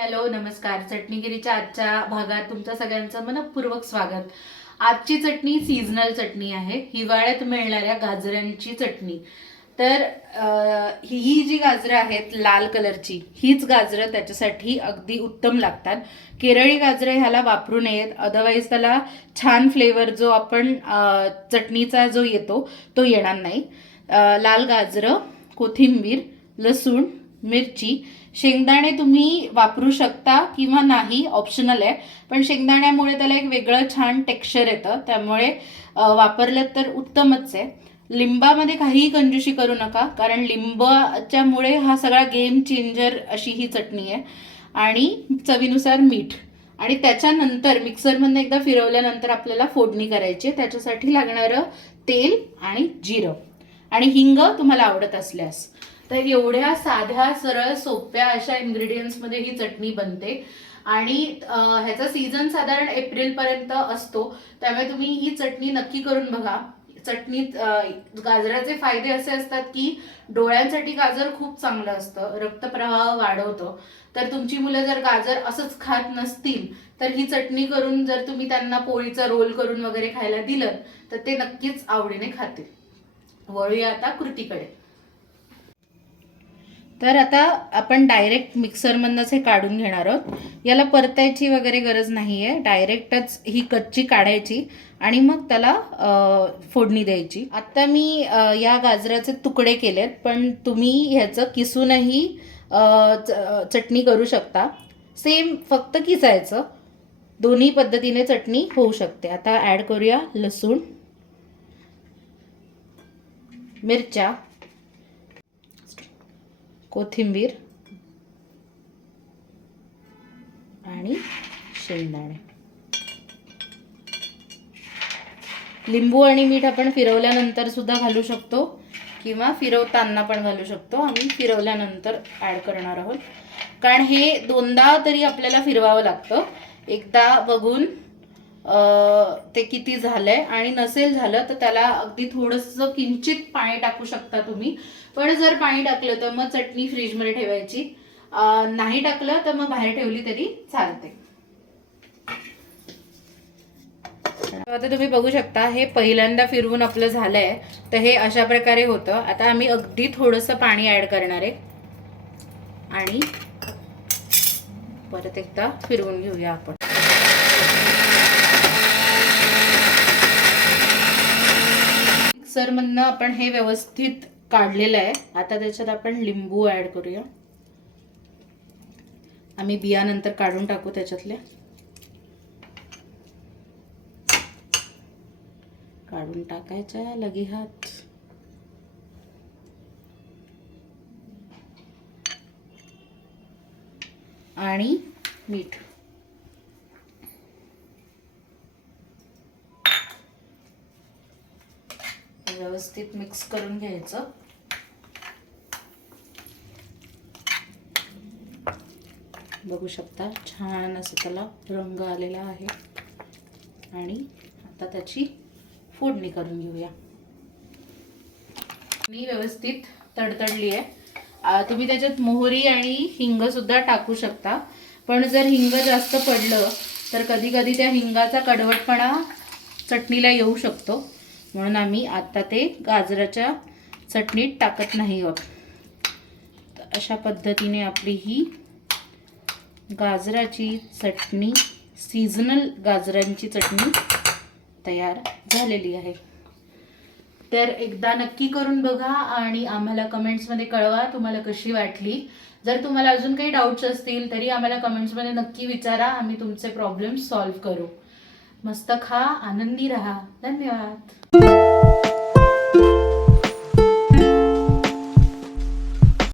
Hello नमस्कार. चटणीगिरीच्या आजच्या भागात तुमच्या सगळ्यांचं मनपूर्वक स्वागत. आजची चटणी सीझनल चटणी आहे, हिवाळ्यात मिळणाऱ्या गाजरांची चटणी. तर ही जी गाजरं आहेत लाल कलरची, हीच गाजरं त्याच्यासाठी अगदी उत्तम लागतात. केरळी गाजरं ह्याला वापरू नयेत, अदरवाईज त्याला छान फ्लेवर जो आपण चटणीचा जो येतो तो येणार नाही. लाल गाजरं, कोथिंबीर, लसूण, मिरची, शेंगदाणे तुम्ही वापरू शकता किंवा नाही, ऑप्शनल आहे. पण शेंगदाण्यामुळे त्याला एक वेगळं छान टेक्स्चर येतं, त्यामुळे वापरलं तर उत्तमच आहे. लिंबामध्ये काहीही कंजूशी करू नका, कारण लिंबाच्यामुळे हा सगळा गेम चेंजर अशी ही चटणी आहे. आणि चवीनुसार मीठ, आणि त्याच्यानंतर मिक्सरमधून एकदा फिरवल्यानंतर आपल्याला फोडणी करायची. त्याच्यासाठी लागणारं तेल आणि जिरं आणि हिंग तुम्हाला आवडत असल्यास. तर एवढ्या साध्या सरळ सोप्या अशा इन्ग्रेडियंट्समध्ये ही चटणी बनते. आणि ह्याचा सीझन साधारण एप्रिलपर्यंत असतो, त्यामुळे तुम्ही ही चटणी नक्की करून बघा. चटणीत गाजराचे फायदे असे असतात की डोळ्यांसाठी गाजर खूप चांगलं असतं, रक्तप्रवाह वाढवतं. तर तुमची मुलं जर गाजर असंच खात नसतील तर ही चटणी करून जर तुम्ही त्यांना पोळीचा रोल करून वगैरे खायला दिलं तर ते नक्कीच आवडीने खातील. वळूया आता कृतीकडे. तर आता आपण डायरेक्ट मिक्सरमधनंच हे काढून घेणार आहोत. याला परतायची वगैरे गरज नाही आहे, डायरेक्टच ही कच्ची काढायची आणि मग त्याला फोडणी द्यायची. आत्ता मी या गाजराचे तुकडे केलेत, पण तुम्ही ह्याचं किसूनही चटणी करू शकता. सेम फक्त किसायचं, दोन्ही पद्धतीने चटणी होऊ शकते. आता ॲड करूया लसूण, मिरच्या, कोथिंबीर आणि शेंगदाणे. लिंबू आणि मीठ आपण फिरवल्यानंतर सुद्धा घालू शकतो किंवा फिरवताना पण घालू शकतो. आम्ही फिरवल्यानंतर ॲड करणार आहोत, कारण हे दोनदा तरी आपल्याला फिरवावं लागतं. एकदा बघून ते किती झालंय, आणि नसेल झालं तर त्याला अगदी थोडंसं किंचित पाणी टाकू शकता तुम्ही. पण जर पाणी टाकलं तर मग चटणी फ्रीजमध्ये ठेवायची, नाही टाकलं तर मग बाहेर ठेवली तरी चालते. आता तुम्ही बघू शकता, हे पहिल्यांदा फिरवून आपलं झालंय, तर हे अशा प्रकारे होतं. आता आम्ही अगदी थोडंसं पाणी ऍड करणार आहे आणि परत एकदा फिरवून घेऊया आपण. मिक्सरमधनं आपण हे व्यवस्थित काढलेलं आहे. आता त्याच्यात आपण लिंबू ऍड करूया. आम्ही बिया नंतर काढून टाकू त्याच्यातल्या. काढून टाकायच्या लगे हात. आणि मीठ. व्यवस्थित मिक्स करून घ्यायचं. बघू शकता छान असं त्याला रंग आलेला आहे. आणि आता त्याची फोडणी करून घेऊया. मी व्यवस्थित तडतडली आहे. तुम्ही त्याच्यात मोहरी आणि हिंग सुद्धा टाकू शकता, पण जर हिंग जास्त पडलं तर कधी कधी त्या हिंगाचा कडवटपणा चटणीला येऊ शकतो, म्हणून आम्ही आता ते गाजराच्या चटणीत टाकत नाही आहोत. अशा पद्धतीने आपली ही गाजराची चटणी, सीझनल गाजरांची चटणी तयार झालेली आहे. तर एकदा नक्की करून बघा आणि आम्हाला कमेंट्समध्ये कळवा तुम्हाला कशी वाटली. जर तुम्हाला अजून काही डाऊट्स असतील तरी आम्हाला कमेंट्समध्ये नक्की विचारा, आम्ही तुमचे प्रॉब्लेम्स सॉल्व्ह करू. मस्त खा, आनंदी रहा. धन्यवाद.